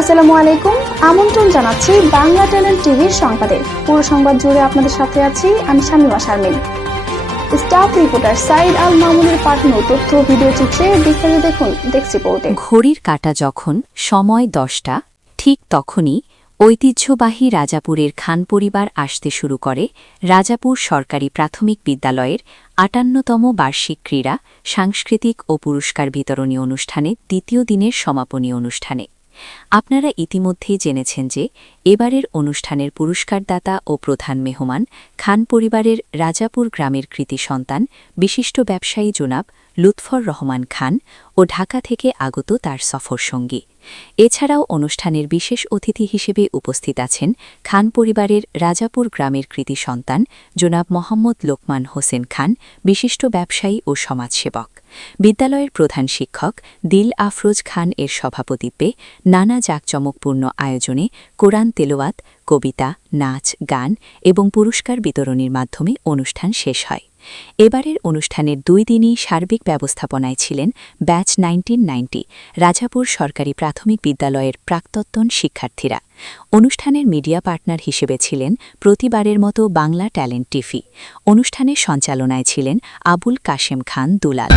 আসসালামু আলাইকুম। আমন্ত্রণ জানাচ্ছি বাংলা ট্যালেন্ট টিভির সংবাদে। পুরো সংবাদ জুড়ে আপনাদের সাথে আছি আমি শামিমা শারমিন। স্টাফ রিপোর্টার সাইদ আল মামুনের পাঠানো তথ্য ভিডিও চিত্রে বিস্তারিত দেখুন দেখছি পড়তে। ঘড়ির কাঁটা যখন সময় 10টা, ঠিক তখনই ঐতিহ্যবাহী রাজাপুরের খান পরিবার আসতে শুরু করে রাজাপুর সরকারি প্রাথমিক বিদ্যালয়ের ৫৮তম বার্ষিক ক্রীড়া, সাংস্কৃতিক ও পুরস্কার বিতরণী অনুষ্ঠানে দ্বিতীয় দিনের সমাপনী অনুষ্ঠানে। আপনারা ইতিমধ্যেই জেনেছেন যে এবারের অনুষ্ঠানের পুরস্কারদাতা ও প্রধান মেহমান খান পরিবারের রাজাপুর গ্রামের কৃতি সন্তান বিশিষ্ট ব্যবসায়ী জনাব লুৎফর রহমান খান ও ঢাকা থেকে আগত তার সফরসঙ্গী। এছাড়াও অনুষ্ঠানের বিশেষ অতিথি হিসেবে উপস্থিত আছেন খান পরিবারের রাজাপুর গ্রামের কৃতি সন্তান জনাব মোহাম্মদ লোকমান হোসেন খান, বিশিষ্ট ব্যবসায়ী ও সমাজসেবক। বিদ্যালয়ের প্রধান শিক্ষক দিল আফরোজ খান এর সভাপতিত্বে নানা জাঁকজমকপূর্ণ আয়োজনে কোরআন তেলাওয়াত, কবিতা, নাচ, গান এবং পুরস্কার বিতরণীর মাধ্যমে অনুষ্ঠান শেষ হয়। এবারের অনুষ্ঠানের 2 দিনই সার্বিক ব্যবস্থাপনায় ছিলেন ব্যাচ 1990 রাজাপুর সরকারি প্রাথমিক বিদ্যালয়ের প্রাক্তন শিক্ষার্থীরা। অনুষ্ঠানের মিডিয়া পার্টনার হিসেবে ছিলেন প্রতিবারের মতো বাংলা ট্যালেন্ট টিভি। অনুষ্ঠানের সঞ্চালনায় ছিলেন আবুল কাশেম খান দুলাল।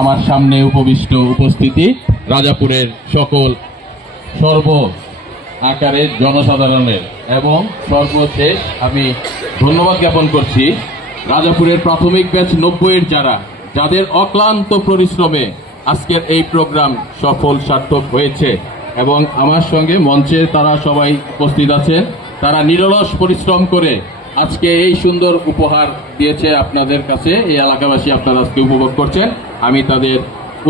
আমার সামনে উপস্থিতি রাজাপুরের সকল সর্ব আকারের জনসাধারণের এবং সর্বশেষ আমি ধন্যবাদ জ্ঞাপন করছি রাজাপুরের প্রাথমিক ব্যাচ 90-এর যাদের অক্লান্ত পরিশ্রমে আজকের এই প্রোগ্রাম সফল সার্থক হয়েছে এবং আমার সঙ্গে মঞ্চে তারা সবাই উপস্থিত আছেন। তারা নিরলস পরিশ্রম করে আজকে এই সুন্দর উপহার দিয়েছে আপনাদের কাছে, এই এলাকাবাসী আপনারা আজকে উপভোগ করছেন। আমি তাদের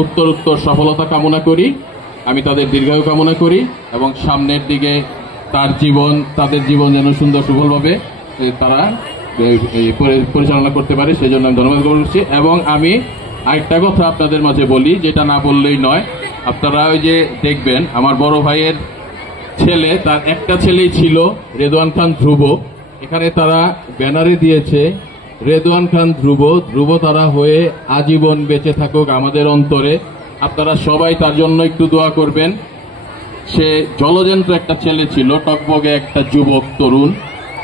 উত্তর সফলতা কামনা করি, আমি তাদের দীর্ঘায়ু কামনা করি এবং সামনের দিকে তাদের জীবন যেন সুন্দর সুফলভাবে তারা পরিচালনা করতে পারে, সেই জন্য আমি ধন্যবাদ করছি। এবং আমি আরেকটা কথা আপনাদের মাঝে বলি, যেটা না বললেই নয়। আপনারা ওই যে দেখবেন আমার বড় ভাইয়ের ছেলে, তার একটা ছেলেই ছিল রেদওয়ান খান ধ্রুব। এখানে তারা ব্যানারে দিয়েছে রেদওয়ান খান ধ্রুব তারা হয়ে আজীবন বেঁচে থাকুক আমাদের অন্তরে। আপনারা সবাই তার জন্য একটু দোয়া করবেন। সে জলযন্ত্র একটা ছেলে ছিল, টকবগে একটা যুবক তরুণ।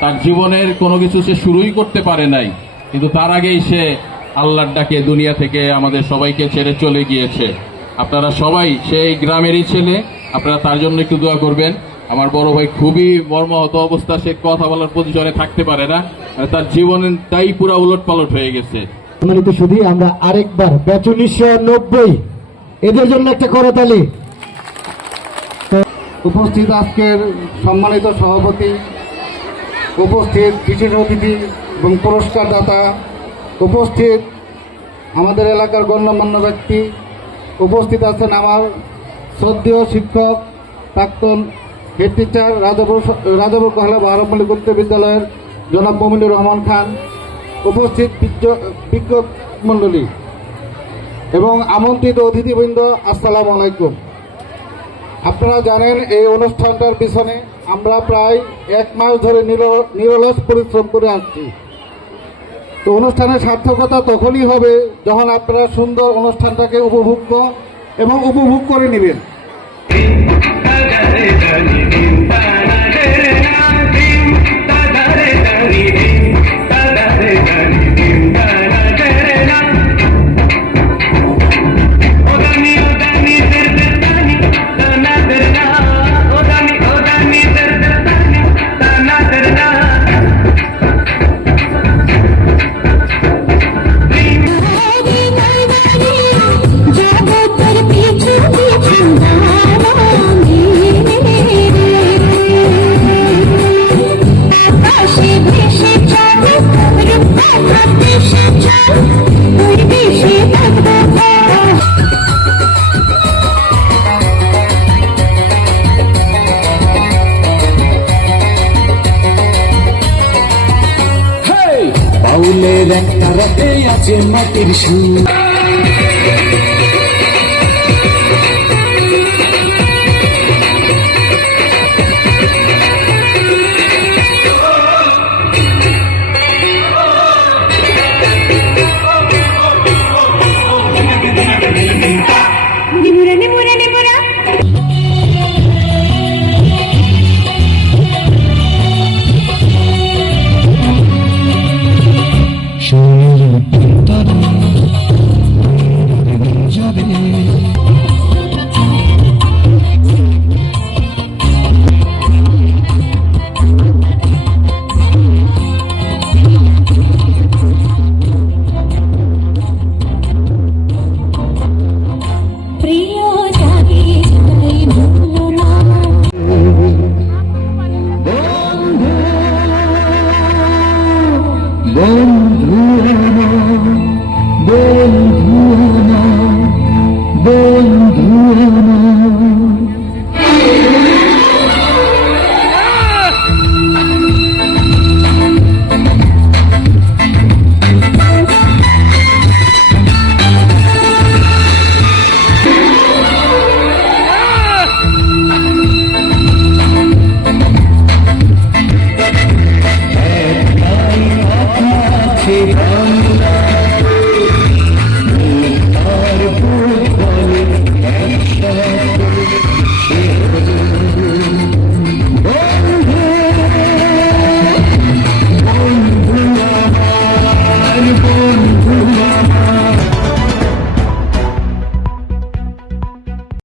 তার জীবনের কোনো কিছু সে শুরুই করতে পারে নাই, কিন্তু তার আগেই সে আল্লাহর ডাকে দুনিয়া থেকে আমাদের সবাইকে ছেড়ে চলে গিয়েছে। আপনারা সবাই সেই গ্রামেরই ছেলে, আপনারা তার জন্য একটু দোয়া করবেন। আমার বড় ভাই খুবই মর্মাহত অবস্থা, সে কথা বলার পজিশনে থাকতে পারে না, তার জীবনটাই পুরো উলটপালট হয়ে গেছে। শুধু আমরা আরেকবার ব্যাচ 1990 এদের জন্য একটা করতালি। উপস্থিত আজকের সম্মানিত সভাপতি, উপস্থিত বিশেষ অতিথি এবং পুরস্কার দাতা, উপস্থিত আমাদের এলাকার গণ্যমান্য ব্যক্তি, উপস্থিত আছেন আমার শ্রদ্ধেয় শিক্ষক, প্রাক্তন হেড টিচার রাজাপুর কহলা আরম্ভলী উচ্চ বিদ্যালয়ের জনাব মমিনুর রহমান খান, উপস্থিত বিজ্ঞ মণ্ডলী এবং আমন্ত্রিত অতিথিবৃন্দ, আসসালামু আলাইকুম। আপনারা জানেন এই অনুষ্ঠানটার পিছনে আমরা প্রায় 1 মাস ধরে নিরলস পরিশ্রম করে আসছি। তো অনুষ্ঠানের সার্থকতা তখনই হবে যখন আপনারা সুন্দর অনুষ্ঠানটাকে উপভোগ্য এবং উপভোগ করে নেবেন। বাউলের একটা রাতে আছে মাটির সুর। Dimurani